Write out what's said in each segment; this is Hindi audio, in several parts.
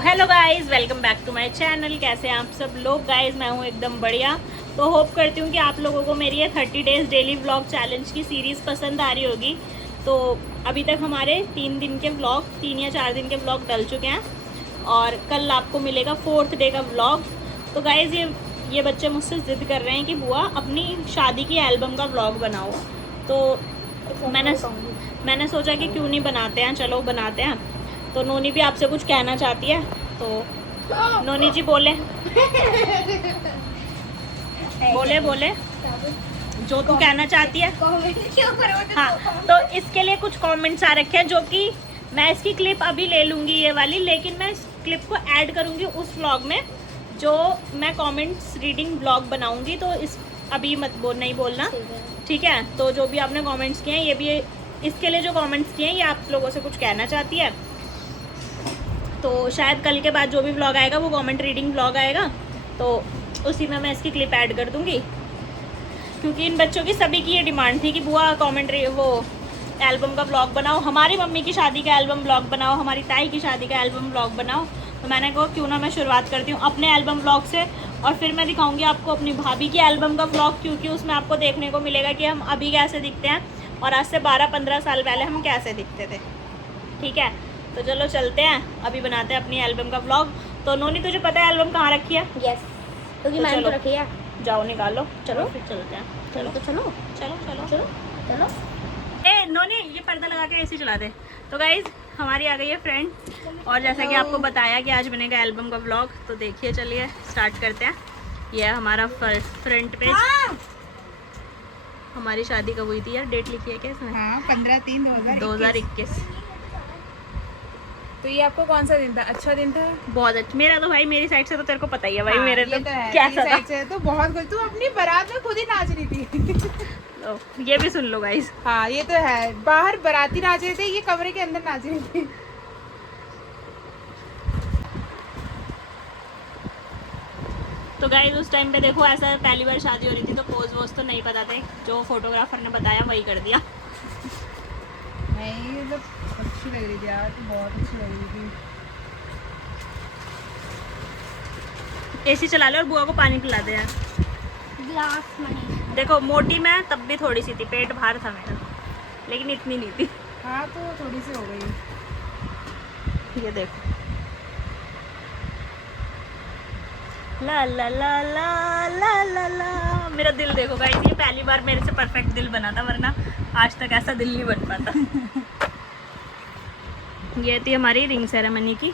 Hello guys, welcome back to my channel. कैसे हैं आप सब लोग गाइस? मैं हूं एकदम बढ़िया। तो होप करती हूँ कि आप लोगों को मेरी ये 30 डेज़ डेली व्लॉग चैलेंज की सीरीज़ पसंद आ रही होगी। तो अभी तक हमारे 3 दिन के व्लॉग, 3 या 4 दिन के व्लॉग डल चुके हैं और कल आपको मिलेगा 4th डे का व्लॉग। तो गाइज़ ये बच्चे मुझसे ज़िद कर रहे हैं कि बुआ अपनी शादी की एल्बम का व्लॉग बनाओ। तो मैंने सोचा कि क्यों नहीं बनाते हैं, चलो बनाते हैं। तो नोनी भी आपसे कुछ कहना चाहती है, तो नोनी जी बोले बोले जो तू कहना चाहती है। हाँ, तो इसके लिए कुछ कमेंट्स आ रखे हैं जो कि मैं इसकी क्लिप अभी ले लूँगी ये वाली, लेकिन मैं इस क्लिप को ऐड करूँगी उस व्लॉग में जो मैं कमेंट्स रीडिंग व्लॉग बनाऊँगी। तो इस अभी नहीं बोलना, ठीक है? तो जो भी आपने कमेंट्स किए हैं, ये भी इसके लिए जो कमेंट्स किए हैं ये आप लोगों से कुछ कहना चाहती है। तो शायद कल के बाद जो भी व्लॉग आएगा वो कमेंट रीडिंग व्लॉग आएगा, तो उसी में मैं इसकी क्लिप ऐड कर दूँगी। क्योंकि इन बच्चों की सभी की ये डिमांड थी कि बुआ कमेंट्री वो एल्बम का व्लॉग बनाओ, हमारी मम्मी की शादी का एल्बम व्लॉग बनाओ, हमारी ताई की शादी का एल्बम व्लॉग बनाओ। तो मैंने कहा क्यों ना मैं शुरुआत करती हूँ अपने एल्बम व्लॉग से, और फिर मैं दिखाऊंगी आपको अपनी भाभी की एल्बम का व्लॉग, क्योंकि उसमें आपको देखने को मिलेगा कि हम अभी कैसे दिखते हैं और आज से 12-15 साल पहले हम कैसे दिखते थे। ठीक है, तो चलो चलते हैं, अभी बनाते हैं अपनी एल्बम का व्लॉग। तो नोनी तुझे पता है एल्बम कहाँ रखी है? यस, क्योंकि मैंने तो रखी है। जाओ निकालो, चलो फिर चलते हैं। चलो तो चलो चलो चलो चलो चलो। ए नोनी, ये पर्दा लगा के ऐसे चला दे। तो गाइज हमारी आ गई है फ्रेंड, और जैसा कि आपको बताया कि आज बनेगा एल्बम का व्लॉग, तो देखिए चलिए स्टार्ट करते हैं। ये है हमारा फ्रंट पेज। हमारी शादी कब हुई थी यार? डेट लिखी है क्या इसमें? हाँ, 15/3/2021। तो ये आपको कौन सा दिन था? अच्छा दिन था? बहुत अच्छा। मेरा तो भाई, मेरी साइड से तो तेरे को पता ही है भाई। हाँ, मेरे ये तो है, कैसा साइड से तो बहुत कुछ। तू अपनी बारात में खुद ही नाच रही थी। था। ये भी सुन लो गाइस। हाँ, ये तो है। बाहर बाराती नाच रहे थे, ये कमरे के अंदर नाच रही थी। तो गाइस उस टाइम पे देखो, ऐसा पहली बार शादी हो रही थी तो पोज वोज तो नहीं पता थे, जो फोटोग्राफर ने बताया वही कर दिया। नहीं, मतलब अच्छी लग रही थी यार, तो बहुत अच्छी लग रही थी। एसी चला लो और बुआ को पानी पिला दे यार। ग्लास नहीं। देखो मोटी मैं तब भी थोड़ी सी थी, पेट बाहर था मेरा, लेकिन इतनी नहीं थी। हाँ, तो थोड़ी सी हो गई। ये देखो, ला ला ला ला ला ला ला। मेरा दिल देखो गाइस, ये पहली बार मेरे से परफेक्ट दिल बना था, वरना आज तक ऐसा दिल नहीं बन पाता। ये थी हमारी रिंग सेरेमनी की,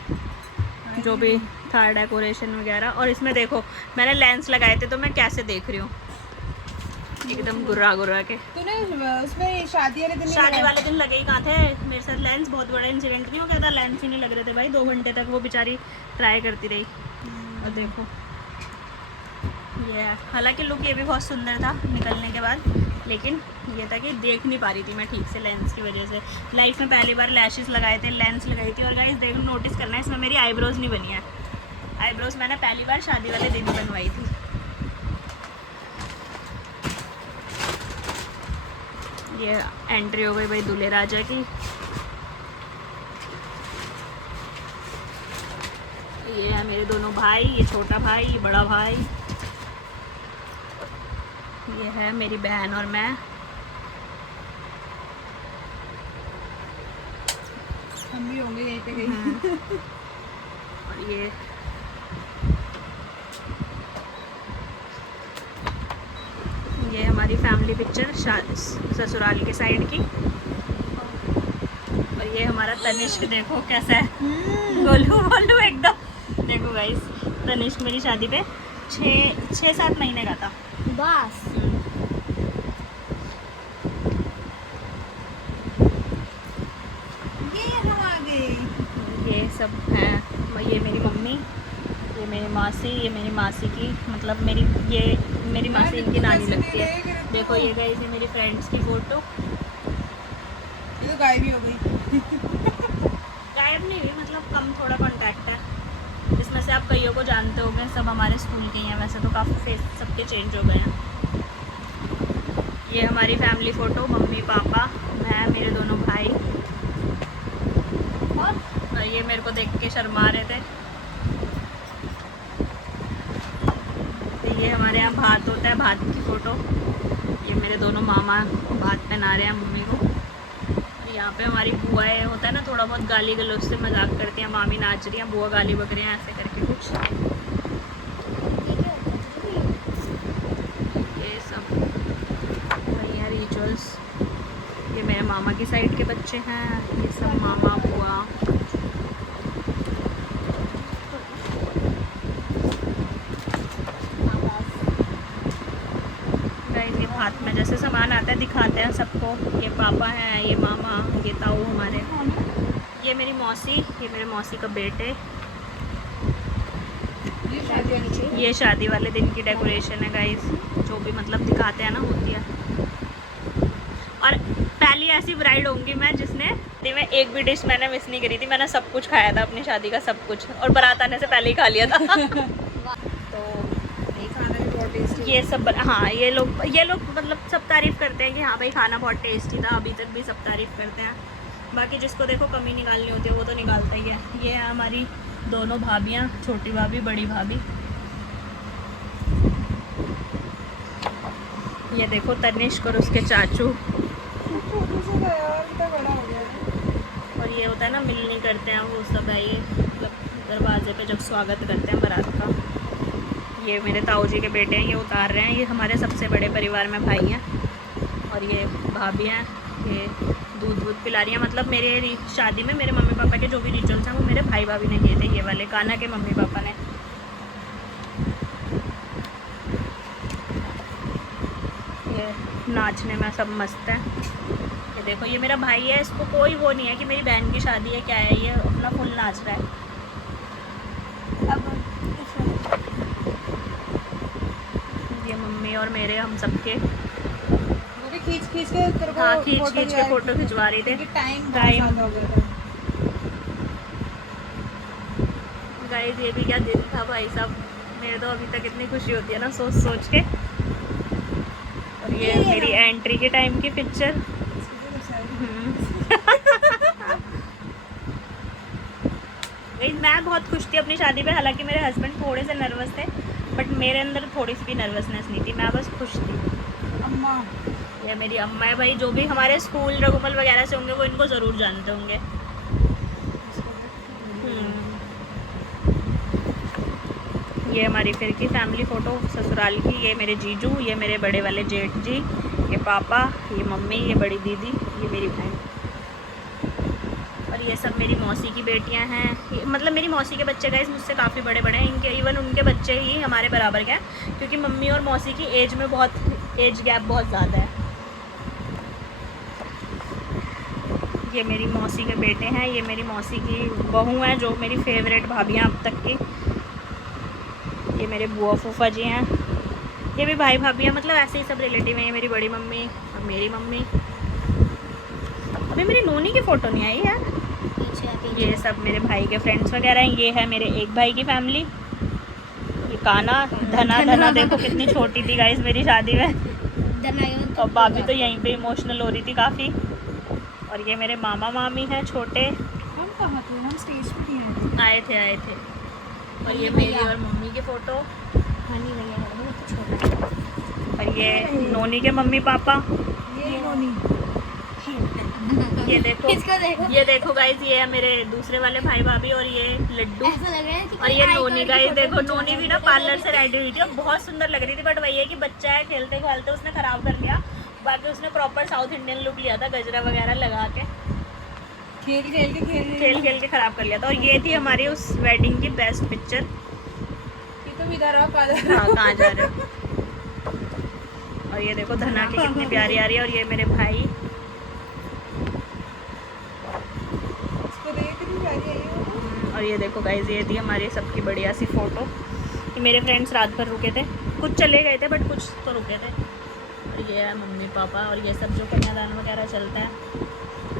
जो भी था डेकोरेशन वगैरह। और इसमें देखो मैंने लेंस लगाए थे, तो मैं कैसे देख रही हूँ एकदम गुर्रा गुर्रा के। तूने उसमें शादी वाले दिन लगे ही कहाँ थे मेरे साथ लेंस? बहुत बड़ा इंसिडेंट नहीं हो गया था? लेंस ही नहीं लग रहे थे भाई, 2 घंटे तक वो बेचारी ट्राई करती रही। और देखो ये, हालांकि लुक ये भी बहुत सुंदर था निकलने के बाद, लेकिन ये था कि देख नहीं पा रही थी मैं ठीक से लेंस की वजह से। लाइफ में पहली बार लैशेस लगाए थे, लेंस लगाई थी। और गाइस देखो, नोटिस करना है, इसमें मेरी आईब्रोज नहीं बनी है। आईब्रोज मैंने पहली बार शादी वाले दिन बनवाई थी। ये एंट्री हो गई भाई दूल्हे राजा की। ये है मेरे दोनों भाई, ये छोटा भाई, ये बड़ा भाई, ये है मेरी बहन और मैं। हम भी होंगे यहीं पे कहीं। और ये हमारी फैमिली पिक्चर ससुराल के साइड की। और ये हमारा तनिष्क, देखो कैसा है, गोलू बोलू एकदम। देखो गाइस, तनिष्क मेरी शादी पे 6-7 महीने का था बस। ये हम आ गए। ये सब है। ये मेरी मम्मी, ये मेरी मासी, ये मेरी मासी की, मतलब ये मेरी मासी इनकी नानी लगती है। देखो ये गाइस, ये मेरी फ्रेंड्स की फोटो। ये तो गायब ही हो गई। गायब नहीं हुई, मतलब कम थोड़ा कांटेक्ट है। इसमें से आप कईयों को जानते होंगे, सब हमारे स्कूल के ही हैं। वैसे तो काफ़ी फेस सबके चेंज हो गए हैं। ये हमारी फैमिली फ़ोटो, मम्मी पापा, मैं, मेरे दोनों भाई। और ये मेरे को देख के शर्मा रहे थे। है भात की फ़ोटो। ये मेरे दोनों मामा भात पहना रहे हैं मम्मी को। यहाँ पे हमारी बुआएं होता है ना, थोड़ा बहुत गाली गलौज से मजाक करती हैं, मामी नाच रही हैं, बुआ गाली बक रहे हैं, ऐसे करके कुछ। ये सब वही है रिचुअल्स। ये मेरे मामा की साइड के बच्चे हैं, ये सब मामा बुआ। ये हाथ में जैसे सामान आता है दिखाते हैं सबको। ये पापा हैं, ये मामा, ये ताऊ हमारे, ये मेरी मौसी, ये मेरे मौसी का बेटे। ये शादी वाले दिन की डेकोरेशन है गाइस, जो भी मतलब दिखाते हैं ना होती है। और पहली ऐसी ब्राइड होंगी मैं जिसने में एक भी डिश मैंने मिस नहीं करी थी। मैंने सब कुछ खाया था अपनी शादी का, सब कुछ, और बारात आने से पहले ही खा लिया था। ये सब हाँ, ये लोग मतलब सब तारीफ़ करते हैं कि हाँ भाई खाना बहुत टेस्टी था, अभी तक भी सब तारीफ़ करते हैं। बाकी जिसको देखो कमी निकालनी होती है वो तो निकालता ही है। ये है हमारी दोनों भाभियाँ, छोटी भाभी बड़ी भाभी। ये देखो तनिष्क और उसके चाचू। और ये होता है ना मिलनी करते हैं वो सब है, ये मतलब दरवाजे पे जब स्वागत करते हैं बारात का। ये मेरे ताऊ जी के बेटे हैं, ये उतार रहे हैं। ये हमारे सबसे बड़े परिवार में भाई हैं। और ये भाभी हैं, ये दूध पिला रही हैं। मतलब मेरे शादी में मेरे मम्मी पापा के जो भी रिचुअल्स हैं वो मेरे भाई भाभी ने किए थे, ये वाले कान्हा के मम्मी पापा ने। ये नाचने में सब मस्त है। ये देखो ये मेरा भाई है, इसको कोई वो नहीं है कि मेरी बहन की शादी है क्या है, ये अपना फुल नाच रहा है। अब ये मम्मी और मेरे हम सबके खींच के हाँ खींच के फोटो खिंचवा रही थे। टाइम गाइस ये भी क्या दिन था भाई साहब, मेरे तो अभी तक इतनी खुशी होती है ना सोच सोच के। और ये मेरी एंट्री के टाइम की पिक्चर। मैं बहुत खुश थी अपनी शादी पे, हालांकि मेरे हस्बैंड थोड़े से नर्वस थे, बट मेरे अंदर थोड़ी सी भी नर्वसनेस नहीं थी, मैं बस खुश थी। अम्मा, ये मेरी अम्मा है भाई। जो भी हमारे स्कूल रघुमल वगैरह से होंगे वो इनको ज़रूर जानते होंगे। ये हमारी फिर की फैमिली फ़ोटो ससुराल की। ये मेरे जीजू, ये मेरे बड़े वाले जेठ जी, ये पापा, ये मम्मी, ये बड़ी दीदी, ये मेरी बहन। और ये सब मेरी मौसी की बेटियां हैं। मतलब मेरी मौसी के बच्चे गाइस मुझसे काफ़ी बड़े बड़े हैं, इनके इवन उनके बच्चे ही हमारे बराबर के हैं, क्योंकि मम्मी और मौसी की एज में एज गैप बहुत ज़्यादा है। ये मेरी मौसी के बेटे हैं, ये मेरी मौसी की बहू हैं जो मेरी फेवरेट भाभियाँ अब तक की। ये मेरे बुआ फूफा जी हैं, ये भी भाई भाभी हैं, मतलब ऐसे ही सब रिलेटिव हैं। ये मेरी बड़ी मम्मी और मेरी मम्मी। अभी मेरी नोनी की फ़ोटो नहीं आई है। ये सब मेरे भाई के फ्रेंड्स वगैरह हैं। ये है मेरे एक भाई की फैमिली। ये काना धना देखो कितनी छोटी थी गाइस मेरी शादी में, और भाभी तो यहीं पे इमोशनल हो रही थी काफ़ी। और ये मेरे मामा मामी हैं छोटे। हम कहाँ थे? हम स्टेज पे नहीं आए थे। और ये मेरी और मम्मी की फ़ोटो। और ये नोनी के मम्मी पापा। ये नोनी। ये देखो गाइस, ये है मेरे दूसरे वाले भाई भाभी, और ये लड्डू। और ये नोनी गाइस देखो, नोनी भी ना पार्लर से रेडी हुई थी और बहुत सुंदर लग रही थी, बट वही है कि बच्चा है, खेलते खेलते उसने ख़राब कर लिया। बाकी उसने प्रॉपर साउथ इंडियन लुक लिया था, गजरा वगैरह लगा के खेल के ख़राब कर लिया था। और ये थी हमारी उस वेडिंग की बेस्ट पिक्चर। ये तो इधर आओ, कहाँ जा रहे हो। और ये देखो धना की कितनी प्यारी आ रही है। और ये मेरे भाई, और ये देखो गाइस, ये थी हमारी सबकी बढ़िया सी फ़ोटो। ये मेरे फ्रेंड्स रात भर रुके थे, कुछ चले गए थे बट कुछ तो रुके थे। और ये है मम्मी पापा, और ये सब जो कन्यादान वगैरह चलता है।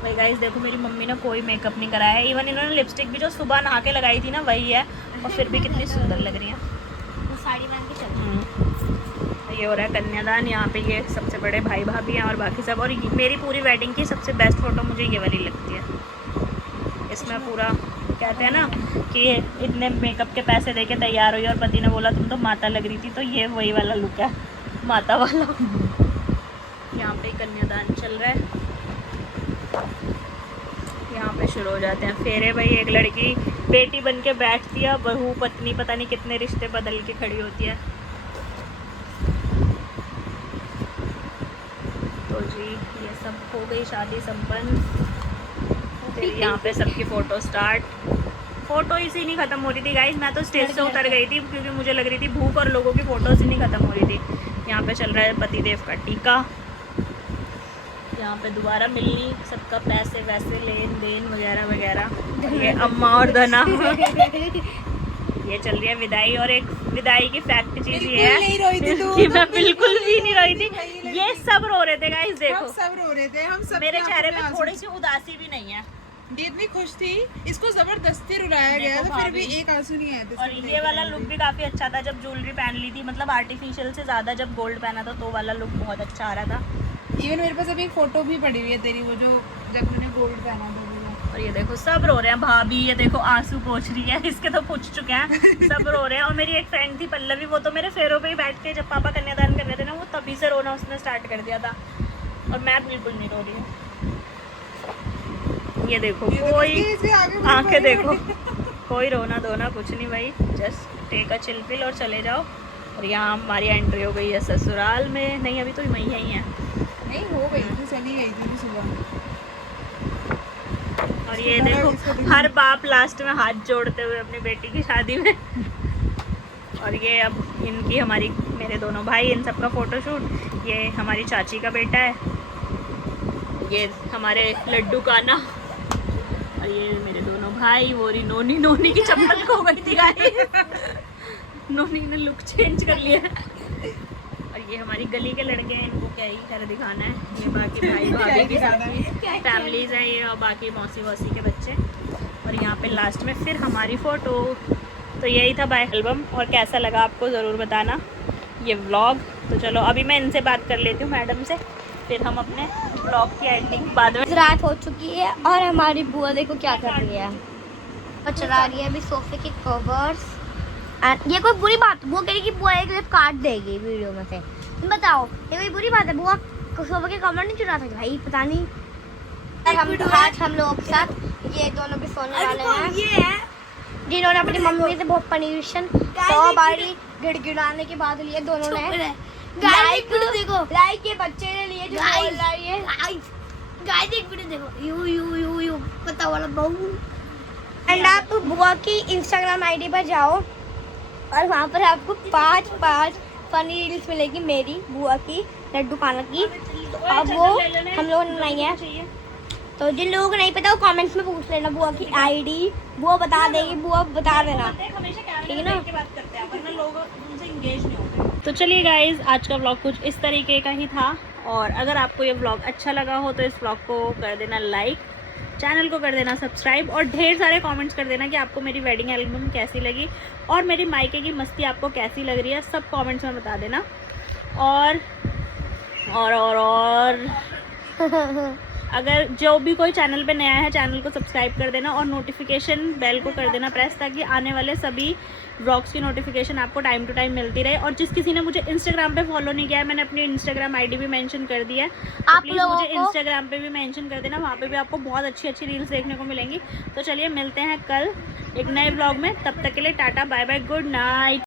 भाई गाइस देखो, मेरी मम्मी ने कोई मेकअप नहीं कराया है, इवन इन्होंने लिपस्टिक भी जो सुबह नहा के लगाई थी ना वही है, और फिर भी कितनी सुंदर लग रही है। साड़ी पहन के चल। ये हो रहा है कन्यादान। यहाँ पे ये सबसे बड़े भाई भाभी हैं और बाकी सब। और मेरी पूरी वेडिंग की सबसे बेस्ट फ़ोटो मुझे ये वाली लगती है। इसमें पूरा कहते हैं ना कि इतने मेकअप के पैसे दे के तैयार हुई और पति ने बोला तुम तो माता लग रही थी, तो ये वही वाला लुक है। माता वाला। यहाँ पे कन्यादान चल रहा है, यहाँ पे शुरू हो जाते हैं फेरे। भाई एक लड़की बेटी बन के बैठती है, बहू पत्नी पता नहीं कितने रिश्ते बदल के खड़ी होती है। तो जी ये सब हो गई शादी संपन्न। फिर यहाँ पे सबकी फ़ोटो स्टार्ट। फ़ोटो इसी नहीं ख़त्म हो रही थी गाइस, मैं तो स्टेज से उतर गई थी क्योंकि मुझे लग रही थी भूख, और लोगों की फ़ोटोज़ ही नहीं ख़त्म हो रही थी। यहाँ पे चल रहा है पतिदेव का टीका, यहाँ पे दोबारा मिलनी, सबका पैसे वैसे लेन देन वगैरह वगैरह। ये अम्मा और धना ये चल रही है विदाई। और एक विदाई की फैक्ट चीज़ ये है कि मैं बिल्कुल भी नहीं रोई थी। ये सब रो रहे थे गाइस, देखो हम सब रो रहे थे, हम सब मेरे चेहरे पे थोड़ी सी उदासी भी नहीं है। ये इतनी खुश थी, इसको जबरदस्ती रुलाया गया था, फिर भी एक आंसू नहीं आया था। और ये वाला लुक भी काफ़ी अच्छा था जब ज्वेलरी पहन ली थी, मतलब आर्टिफिशियल से ज़्यादा जब गोल्ड पहना था तो वाला लुक बहुत अच्छा आ रहा था। इवन मेरे पास अभी एक फोटो भी पड़ी हुई है तेरी, वो जो जब मैंने गोल्ड पहना था वो। और ये देखो सब रो रहे हैं, भाभी ये देखो आंसू पोंछ रही है, इसके तो पूछ चुके हैं, सब रो रहे हैं। और मेरी एक फ्रेंड थी पल्लवी, वो तो मेरे फेरों पे ही बैठ के जब पापा कन्यादान कर रहे थे ना, वो तभी से रोना उसने स्टार्ट कर दिया था, और मैं बिल्कुल नहीं रो रही हूँ। ये देखो कोई आंखें देखो, कोई रोना धोना कुछ नहीं भाई, just take a chill pill और चले जाओ। और यहाँ हमारी एंट्री हो गई है ससुराल में। नहीं अभी तो वहीं ही है, नहीं हो गई थी, चली गई थी सुबह। और ये देखो हर बाप लास्ट में हाथ जोड़ते हुए अपनी बेटी की शादी में। और ये अब इनकी हमारी मेरे दोनों भाई, इन सब का फोटोशूट। ये हमारी चाची का बेटा है, ये हमारे लड्डू काना, और ये मेरे दोनों भाई। वो रही नोनी, नोनी की चप्पल खो गई थी गाइस, नोनी ने लुक चेंज कर लिया। और ये हमारी गली के लड़के हैं, इनको क्या ही कर दिखाना है। ये बाकी भाई भाभी की सबकी फैमिलीज हैं ये, और बाकी मौसी वौसी के बच्चे। और यहाँ पे लास्ट में फिर हमारी फ़ोटो। तो यही था बाय एल्बम, और कैसा लगा आपको ज़रूर बताना ये व्लॉग। तो चलो अभी मैं इनसे बात कर लेती हूँ मैडम से, फिर हम अपने व्लॉग की एडिटिंग बाद में। रात हो चुकी है और हमारी बुआ देखो क्या कर रही है, और चला रही है अभी सोफे के कवर्स। ये कोई बुरी बात, बुआ कह रही कि बुआ एक क्लिप काट देगी वीडियो में से, तुम बताओ ये कोई बुरी बात है? बुआ सोफे के कवर नहीं चुरा सकती भाई, पता नहीं। आज हम लोगों के साथ ये दोनों भी सोने वाले हैं, ये है जिन्होंने अपनी मम्मी से बहुत परमिशन 100 बारी गिड़गिड़ाने के बाद लिए दोनों ने। लाइक देखो, लाइक के बच्चे ने लिए जो बोल रही है। गाइस एक वीडियो देखो, यू यू यू यू पता वाला बहू। एंड आप बुआ की इंस्टाग्राम आईडी पर जाओ और वहाँ पर आपको 5 फनी रील्स मिलेगी मेरी, बुआ की, लड्डू काना की। अब वो हम लोगों ने बनाई है, तो जिन लोगों को नहीं पता वो कमेंट्स में पूछ लेना बुआ की आईडी, बुआ बता देगी, बुआ बता देना, ठीक है ना? तो चलिए गाइज आज का व्लॉग कुछ इस तरीके का ही था। और अगर आपको ये व्लॉग अच्छा लगा हो तो इस व्लॉग को कर देना लाइक, चैनल को कर देना सब्सक्राइब, और ढेर सारे कमेंट्स कर देना कि आपको मेरी वेडिंग एल्बम कैसी लगी और मेरी मायके की मस्ती आपको कैसी लग रही है, सब कमेंट्स में बता देना। और अगर जो भी कोई चैनल पे नया है चैनल को सब्सक्राइब कर देना, और नोटिफिकेशन बेल को कर देना प्रेस, ताकि आने वाले सभी व्लॉग्स की नोटिफिकेशन आपको टाइम टू टाइम मिलती रहे। और जिस किसी ने मुझे इंस्टाग्राम पे फॉलो नहीं किया है, मैंने अपनी इंस्टाग्राम आईडी भी मेंशन कर दी है, तो प्लीज़ मुझे इंस्टाग्राम पे भी मेंशन कर देना, वहाँ पे भी आपको बहुत अच्छी अच्छी रील्स देखने को मिलेंगी। तो चलिए मिलते हैं कल एक नए व्लॉग में, तब तक के लिए tata bye bye, good night.